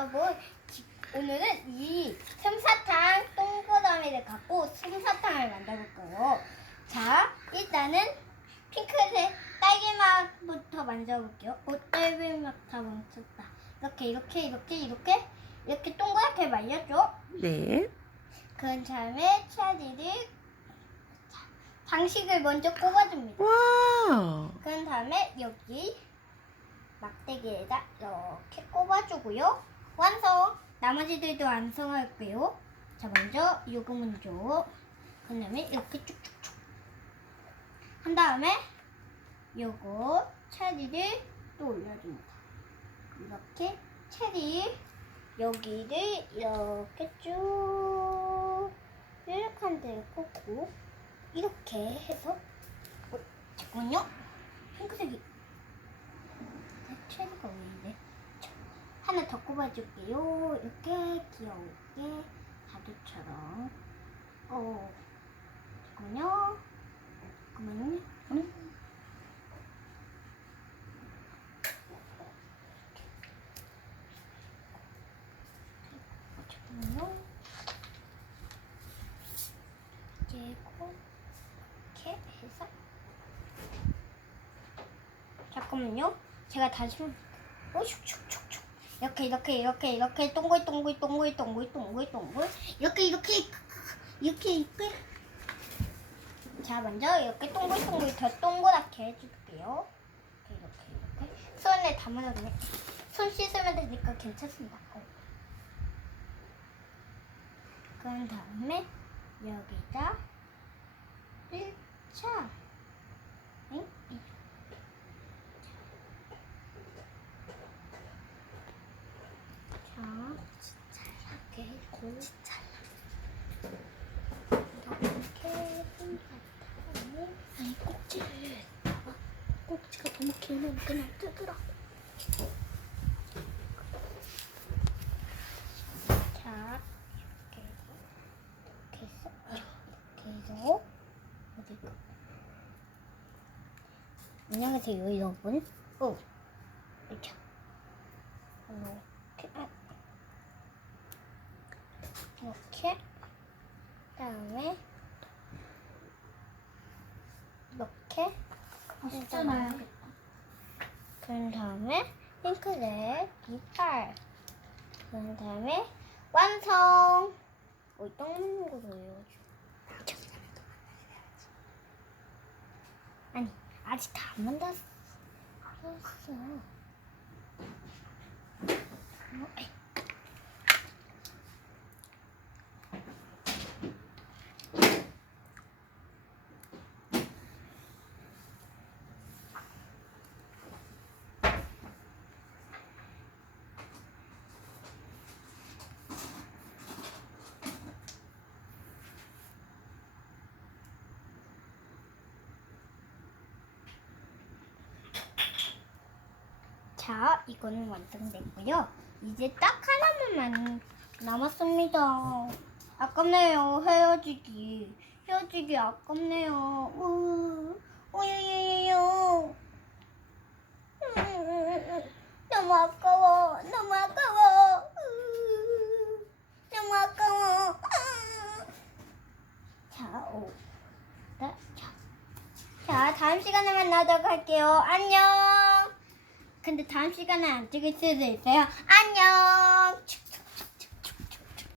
여러분 지- 오늘은 이 솜사탕 동그라미를 갖고 솜사탕을 만들어 볼 거예요. 자, 일단은 핑크색 딸기맛부터 만들어 볼게요. 오, 딸기맛 다 멈췄다. 이렇게 이렇게 이렇게 이렇게 이렇게 동그랗게 말렸죠. 네. 그 다음에 차디를 장식을 먼저 꼽아줍니다. 와. 그런 다음에 여기 막대기에다 이렇게 꼽아주고요. 완성! 나머지들도 완성할게요. 자, 먼저 요거 먼저. 그 다음에 이렇게 쭉쭉쭉. 한 다음에 요거 체리를 또 올려줍니다. 이렇게 체리 여기를 이렇게 쭉 이렇게 한 데를 꽂고 이렇게 해서 어, 잠깐만요. 핑크색이 체리가 왜 이래? 자, 하나 더 꼽아줄게요. 이렇게 귀여우게 자두처럼. 어, 잠깐만요. 잠깐만요. 음. 잠깐만요. 그리고 이렇게 해서 잠깐만요. 제가 다시 어, 슉슉슉슉 이렇게 이렇게 이렇게 이렇게 동글 동글 동글 동글 동글 동글 이렇게 이렇게 이렇게 이렇게 자 먼저 이렇게 동글 동글 더 동그랗게 해줄게요. 이렇게 이렇게 손에 그냥 손 씻으면 되니까 괜찮습니다. 어. 그런 다음에 여기다 1차 응? 자, 이렇게 했고 이렇게 손바닥에 아니 꼭지를 봐봐 꼭지가 너무 길면 그냥 뜨더라고. 자, 이렇게 해서 이렇게 해서 이렇게 해서 어디가? 안녕하세요, 여러분. 어, 이렇게. 이렇게 이렇게. 그다음에 이렇게. 진짜 나야겠다 그런 다음에 핑크색 이빨. 그런 다음에 완성. 어, 똥 먹는 거 보여요 아니 아직 다 안 만들었어 어, 자, 이거는 완성됐고요. 이제 딱 하나만 남았습니다. 아깝네요, 헤어지기. 헤어지기 아깝네요. 우, 우유유유유. 음, 너무 아까워, 너무 아까워. 우, 너무 아까워. 아. 자, 오. 네, 자. 자, 다음 시간에 만나도록 할게요. 안녕. 근데 다음 시간에 안 찍을 수도 있어요. 안녕!